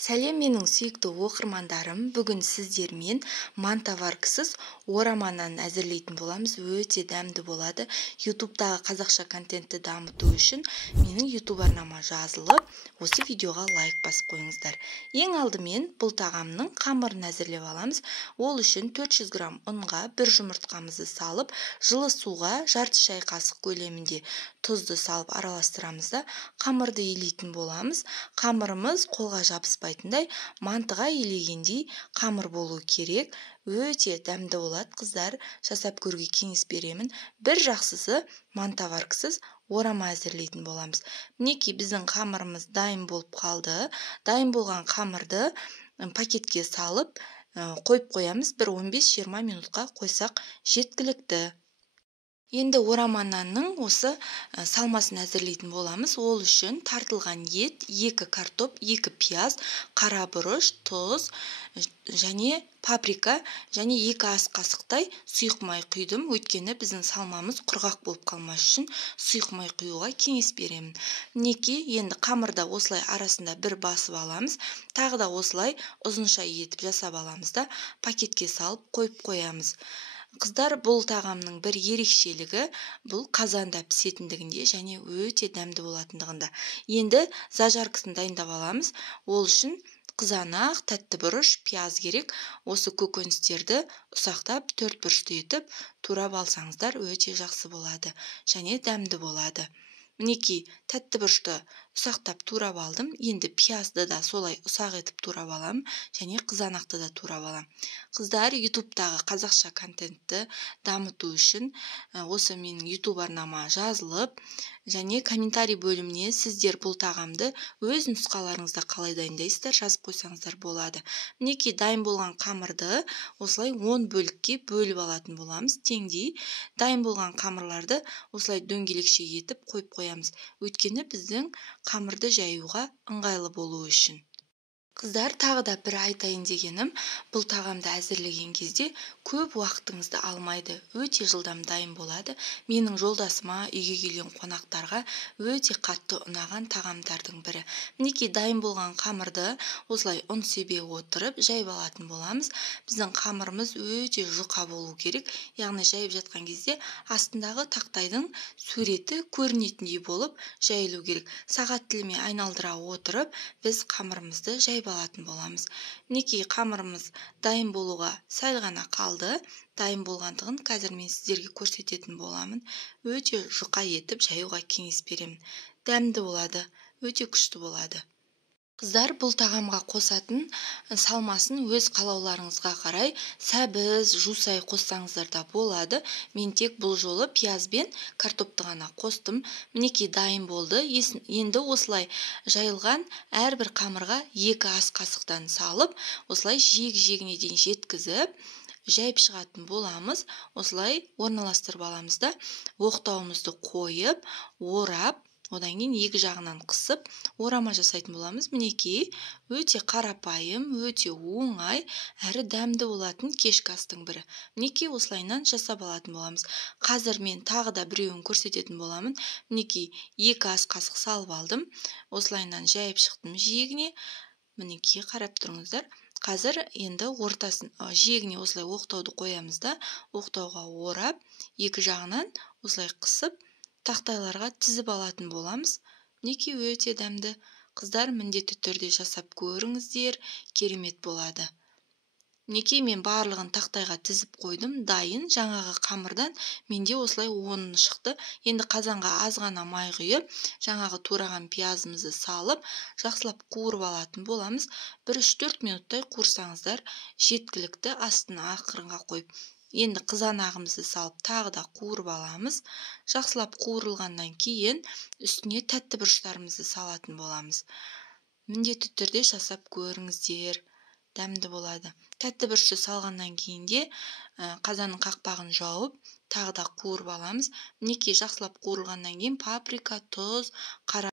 Сәлем менің сүйікті оқырмандарым. Бүгін сіздермен мантаварксыз ораманнан әзірлейтін боламыз. Өте дәмді болады. ютубтағы қазақша контентті дамыту үшін менің ютуб арнама жазылып, осы видеоға лайк басып қойыңыздар. Ең алдымен бұл тағамның қамырын әзірлеп аламыз. Ол үшін 400 грамм ұнға бір жұмыртқамызды салып, жылы суға жарты шай қасық көлемінде тұзды салып араластырамыз да қамырды илейтін боламыз. Қамырымыз қолға жабыспайтындай, мантыға илегендей қамыр болу керек. Өте дәмді болады, қыздар, жасап көруге кеңес беремін. Бір жақсысы мантаварксыз орама әзірлейтін боламыз. Мінекей біздің қамырымыз дайын болып қалды. Дайын болған қамырды пакетке салып қойып қоямыз. Бір 15-20 минутқа қойсақ жеткілікті. Енді ораманның осы салмасын әзірлейтін боламыз. Ол үшін тартылған ет, 2 картоп, 2 пияз, қара бұрыш, тұз және паприка және 2 ас қасықтай сұйық май құйдым. Өйткені біздің салмамыз құрғақ болып қалмас үшін сұйық май құюға кеңес беремін. Мінекей, енді қамырда осылай арасында бір басып аламыз. Тағы да осылай ұзынша етіп жасап аламыз да пакетке салып қойып қоямыз. Қыздар, бұл тағамның бір ерекшелігі бұл қазанда пісетіндігінде және өте дәмді болатындығында. Енді зажаркасын дайындап аламыз. Ол үшін қызанақ, тәтті бұрыш, пияз керек. Осы көкөністерді ұсақтап 4 бұрышты етіп турап алсаңыздар өте жақсы болады және дәмді болады. Мінекей, тәтті бұрышты ұсақтап турап алдым. Енді пиязды да солай ұсақ етіп турап алам және қызанақты да турап алам. Қыздар, ютубтағы қазақша контентті дамыту үшін осы менің ютуб арнама жазылып, және комментарий бөліміне сіздер бұл тағамды өз нұсқаларыңызда қалай дайындайсыздар жазып қойсаңыздар болады. Мінекей, дайын болған қамырды осылай 10 бөлікке бөліп алатын боламыз. Теңдей дайын болған қамырларды осылай дөңгелекше етіп қойып қоямыз. Өйткені біздің қамырды жаюға ыңғайлы болу үшін. Қыздар, тағы да бір айтайын дегенім, бұл тағамды әзірлеген кезде көп уақытыңызды алмайды. Өте жылдам дайын болады. Менің жолдасыма, үйге келген қонақтарға өте қатты ұнаған тағамдардың бірі. Мінекей, дайын болған қамырды осылай ұн себе отырып жайып алатын боламыз. Біздің қамырымыз өте жұқа болу керек. Яғни жайып жатқан кезде астындағы тақтайдың суреті көрінетіндей болып жайылу керек. Сағат тіліме айналдыра отырып, біз қамырымызды жайып алатын боламыз. Мінекей, қамырымыз дайын болуға сәл ғана қалды. Дайын болғандығын қазір мен сіздерге көрсететін боламын. Өте жұқа етіп жаюға кеңес беремін. Дәмді болады, өте күшті болады. Қыздар, бұл тағамға қосатын салмасын өз қалауларыңызға қарай сәбіз, жусай қоссаңыздар да болады. Мен тек бұл жолы пияз бен картопты ғана қостым. Мінекей, дайын болды. Енді осылай жайылған әрбір қамырға 2 ас қасықтан салып, осылай жиек-жиегіне дейін жеткізіп, жайып шығатын боламыз. Осылай орналастырып аламыз да оқтауымызды қойып, орап, одан кейін 2 жағынан қысып, орама жасайтын боламыз. Мінекей, өте қарапайым, өте оңай, әрі дәмді болатын кешкі астың бірі. Мінекей, осылайынан жасап алатын боламыз. Қазір мен тағы да біреуін көрсететін боламын. Мінекей, 2 ас қасық салып алдым. Осылайынан жайып шықтым жиегіне. Мінекей, қарап тұрыңыздар. Қазір енді ортасын жиегіне осылай оқтауды қоямыз да, оқтауға орап, 2 жағынан осылай қысып, тақтайларға тізіп алатын боламыз. Мінекей, өте дәмді. Қыздар, міндетті түрде жасап көріңіздер, керемет болады. Мінекей, мен барлығын тақтайға тізіп қойдым, дайын. Жаңағы қамырдан менде осылай 10 шықты. Енді қазанға аз ғана май құйып, жаңағы тураған пиязымызды салып, жақсылап қуырып алатын боламыз. 1-3-4 минуттай қуырсаңыздар жеткілікті. Астына ақырынға қойып, енді қызанағымызды салып тағы да қуырып аламыз. Жақсылап қуырылғаннан кейін үстіне тәтті бұрыштарымызды салатын боламыз. Міндетті түрде жасап көріңіздер. Дәмді болады. Тәтті бұрышты салғаннан кейін де қазанның қақпағын жауып, тағы да қуырып аламыз. Мінекей, жақсылап қуырылғаннан кейін паприка, тұз, қара.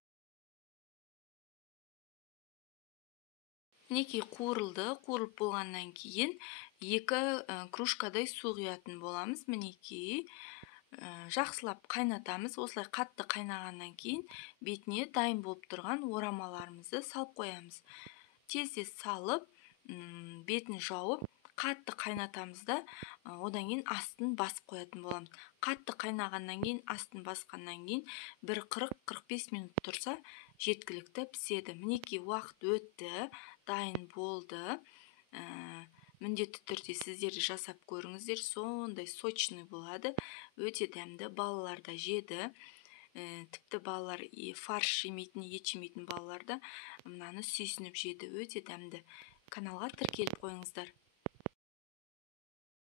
Мінекей, қуырылды. Қуырылып болғаннан кейін 2 кружкадай су құятын боламыз. Мінекей, жақсылап қайнатамыз. Осылай қатты қайнағаннан кейін бетіне дайын болып тұрған орамаларымызды салып қоямыз. тез салып бетін жауып қатты қайнатамыз да одан кейін астын басып қоятын боламыз. Қатты қайнағаннан кейін астын басқаннан кейін бір 40-45 минут тұрса жеткілікті піседі. Мінекей уақыт өтті, дайын болды. Міндетті түрде сіздер жасап көріңіздер, сондай сочный болады, өте дәмді. Балалар да жеді. Тіпті балалар фарш жемейтін, ет жемейтін балалар да мынаны сүйсініп жеді, өте дәмді. Каналға тіркеліп қойыңыздар.